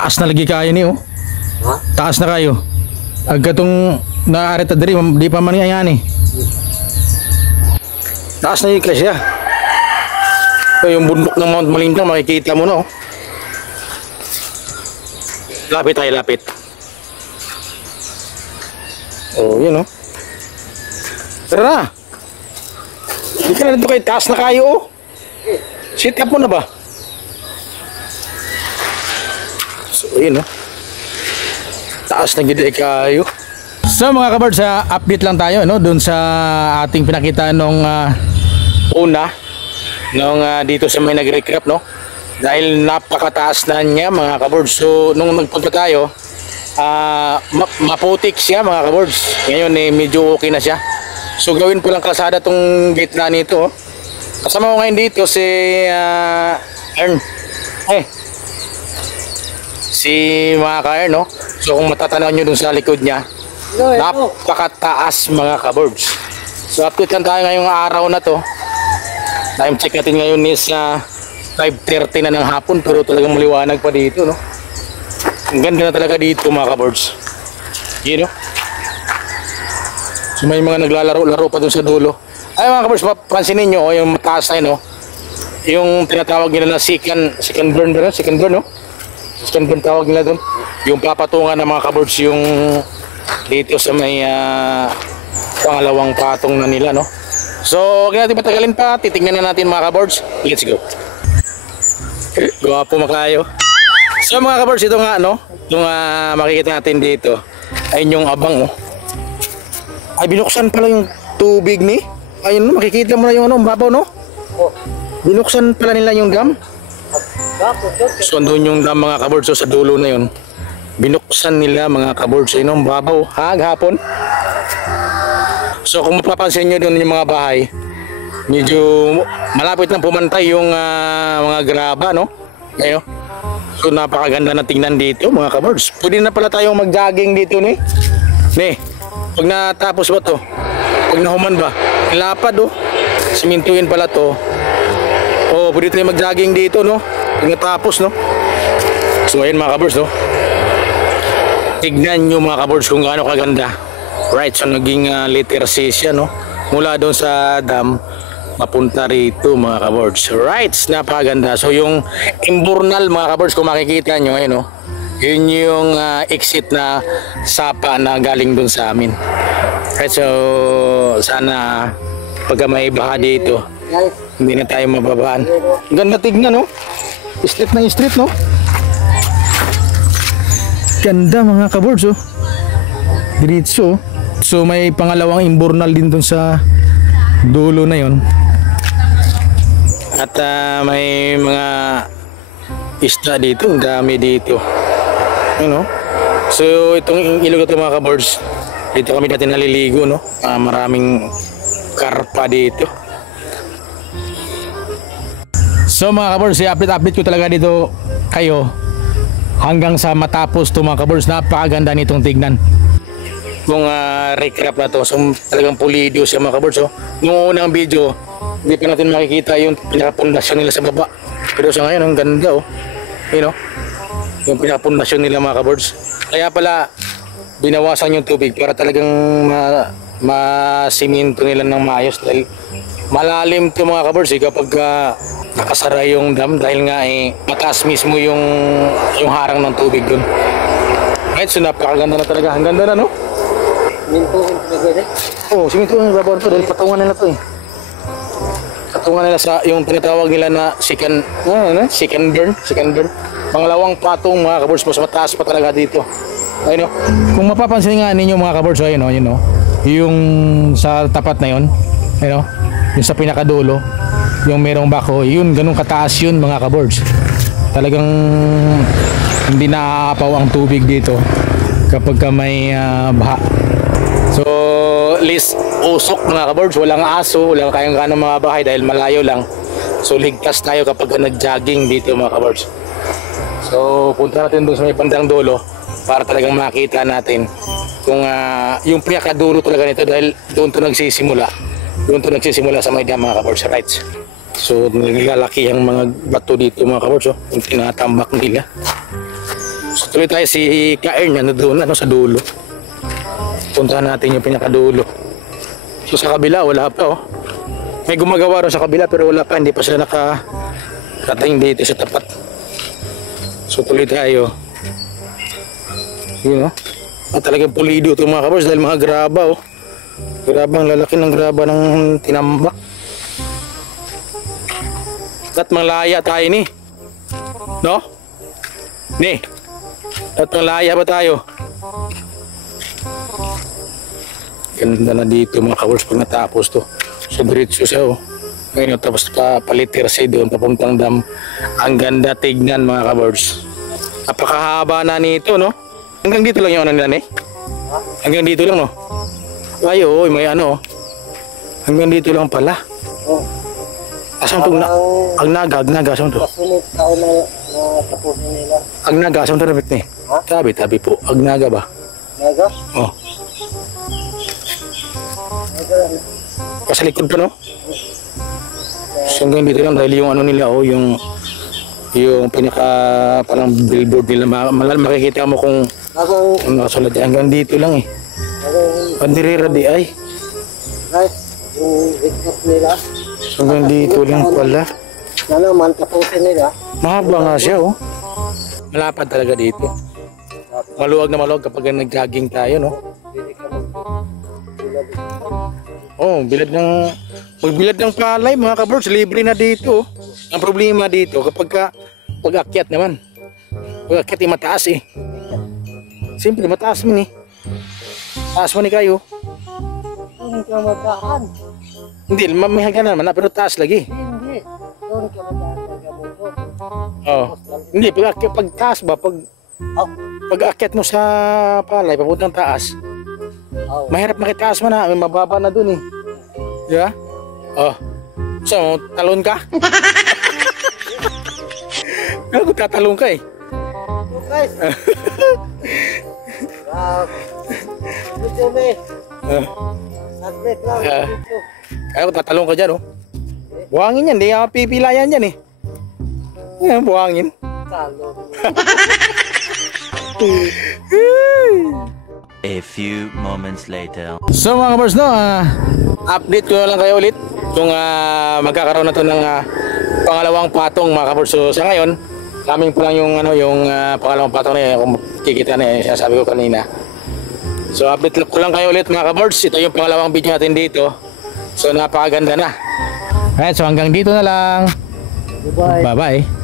taas na lagi kayo ni oh. Ha? Taas na kayo. Agka tong naarita diri, di pa man yan eh. Taas na yung siya. So, yung bundok ng Mount Malintang makikita mo na oh. Lapit tayo, lapit. Oh, yun oh. Tara na. Hindi ka na dito kayo, taas na kayo oh. Sit up mo na ba? So, yun oh. Taas na gid kayo. So mga kabard, sa update lang tayo no, doon sa ating pinakita nung una nung dito sa may nag-recap no. Dahil napakataas na niya mga kabard. So nung nagpunta tayo, maputik siya mga kabard. Ngayon medyo okay na siya. So gawin po lang kalsada tong gitna nito oh. Kasama ko ngayon dito si Ern. Si mga ka-Ern no. So kung matatanaw nyo dun sa likod niya, napakataas mga kaborbs. So update lang tayo ngayong araw na to. Time check natin ngayon is 5:30 na ng hapon, pero talagang maliwanag pa dito no. Ang ganda na talaga dito mga kaborbs. Yun no. So may mga naglalaro-laro pa dun sa dulo. Ay mga kaborbs, pansinin nyo oh, yung mataas na yun no. Yung tinatawag nila na second burn no? Second burn no. Second burn tawag nila dun. Yung papatungan ng mga kaborbs yung dito sa may pangalawang patong na nila no. So huwag natin patagalin pa, titignan na natin mga kaborbs. Let's go. Gwapo makayo. So mga kaborbs, ito nga no, itong makikita natin dito ay yung abang oh. Ay binuksan pala yung tubig ni. Ayun no, makikita mo na yung ano, babaw no. Binuksan pala nila yung dam. So andun yung dam mga kaborbs, so sa dulo na yun binuksan nila mga kaborbs. Ayun ang babaw hapon. So kung mapapansin nyo doon yung mga bahay, medyo malapit na pumantay yung mga graba no. Ayun. So napakaganda na tingnan dito mga kaborbs. Pwede na pala tayong mag-jogging dito ni. Pag natapos ba to, pag nahuman ba, ilapad oh, simintuin pala to. Oh, pwede tayong mag-jogging dito no, pag natapos no. So ayun mga kaborbs no. Tignan nyo mga kaborbs kung gaano kaganda. Right, so naging literacy siya no. Mula doon sa dam mapunta rito mga kaborbs. Right, napakaganda. So yung imburnal mga kaborbs, kung makikita nyo ayun no, yun yung exit na sapa na galing doon sa amin. Right, so sana pagka may baha dito hindi na tayo mababaan. Ganda tignan no. Street na street no. Ganda mga kaborbs oh. Diretso. So may pangalawang imburnal din dun sa dulo na yon. At may mga isda dito, ang dami dito. Ano? So itong ilog ito mga kaborbs, dito kami dati naliligo no. Maraming karpa dito. So mga kaborbs, i-update ko talaga dito kayo hanggang sa matapos to mga kaborbs. Napakaganda nitong tignan. Kung recap na to, so talagang pulido siya mga kaborbs. So, nung unang video, hindi pa natin makikita yung pinakapundasyon nila sa baba. Pero sa ngayon, ang ganda oh. You know, yung pinakapundasyon nila mga kaborbs. Kaya pala, binawasan yung tubig para talagang masiminto nila ng maayos. Dahil malalim to mga kaborbs kapag nakasara yung dam, dahil nga mataas mismo yung harang ng tubig dun. Right, so napakaganda na talaga. Ang ganda na no? Simintuhin talaga eh. Oo, simintuhin babaw to dahil patungan nila to eh. Patungan nila sa yung tinatawag nila na second burn. Pangalawang patong mga kaborbs, mas mataas pa talaga dito. Ayun no. Kung mapapansin nga ninyo mga kaborbs, ayun no, yun no. Yung sa tapat na yun, ayun no. Yung sa pinakadulo, yung merong bako, yun ganun kataas yun mga kaborbs. Talagang hindi naaapaw ang tubig dito kapag may baha. So least usok mga kaborbs, walang aso, walang kayang mga bahay dahil malayo lang. So ligtas tayo kapag nag-jogging dito mga kaborbs. So punta natin doon sa may bandang dulo para talagang makita natin kung yung pinakadulo talaga nito, dahil doon to nagsisimula. Doon to nagsisimula sa may dam mga kaborbs, right? So nilalaki ang mga bato dito mga kaborbs, yung tinatambak nila. So tuloy tayo si Kaern, ano doon, ano sa dulo. Puntahan natin yung pinakadulo. So sa kabila, wala pa oh. May gumagawa rin sa kabila pero wala pa, hindi pa sila nakarating dito sa tapat. So tuloy tayo. Yun oh. At talagang pulido ito mga kabars dahil mga graba oh. Graba, ang lalaki ng graba ng tinambak. At malaya tayo ni. No? Ni. At malaya ba tayo? Ganda na dito mga kabars pag natapos to. So diretso siya oh. Ngayon tapos paliter siya doon papuntang dam. Ang ganda tignan mga kabars. Napakahaba na nito no. Hanggang dito lang yung ano nila eh. Hanggang dito lang no. Ay oh, may ano. Hanggang dito lang pala. Oh. Asam to na? Agnaga asam to. Kasunod taon na tapusin nila. Agnaga asam to rabit ni. Tabi po. Agnaga ba? Naga? Oh. Naga. Sa likod pa no? So hanggang dito lang dahil yung ano nila oh, yung pinaka parang billboard nila makikita mo kung nakasulat hanggang dito lang eh. Pandirira di ay. Guys, yung hikap nila. So hanggang dito lang pala. Na naman tapusin nila. Mahaba nga siya oh. Malapad talaga dito. Maluwag na maluwag kapag nag-jogging tayo no. Hindi ka magbilad. Oh, magbilad ng palay mga kabirds, libre na dito. Ang problema dito kapag pag-akyat naman. Pag-akyat mataas eh. Simple, mataas mo ni. Taas mo ni kayo. Doon ka magaan. Hindi, may hagdanan naman pero taas lagi. Hindi. Doon ka magaan sa gabuto. Oh. Hindi, pag taas ba, pag-akyat mo sa palay, papuntang taas. Mahirap makitaas mo na, may mababa na dun eh. Di ba? Oh. So, talon ka? Ako tatalon ka eh. Guys. Dito me. Saglit lang. Dito. Kaya ko tatalon ka dyan oh. Buhangin yan, di ka pipilayan dyan eh. Yan, buhangin. Talon. A few moments later. So mga kabars no, update ko na lang kayo ulit kung magkakaroon na to ng pangalawang patong mga kabars. So sa ngayon, kaming pa lang yung pangalawang patong na yun, kung kikita na yun, sinasabi ko kanina. So update ko lang kayo ulit mga kabars. Ito yung pangalawang video natin dito. So napakaganda na. Alright, so hanggang dito na lang. Bye-bye. Bye-bye.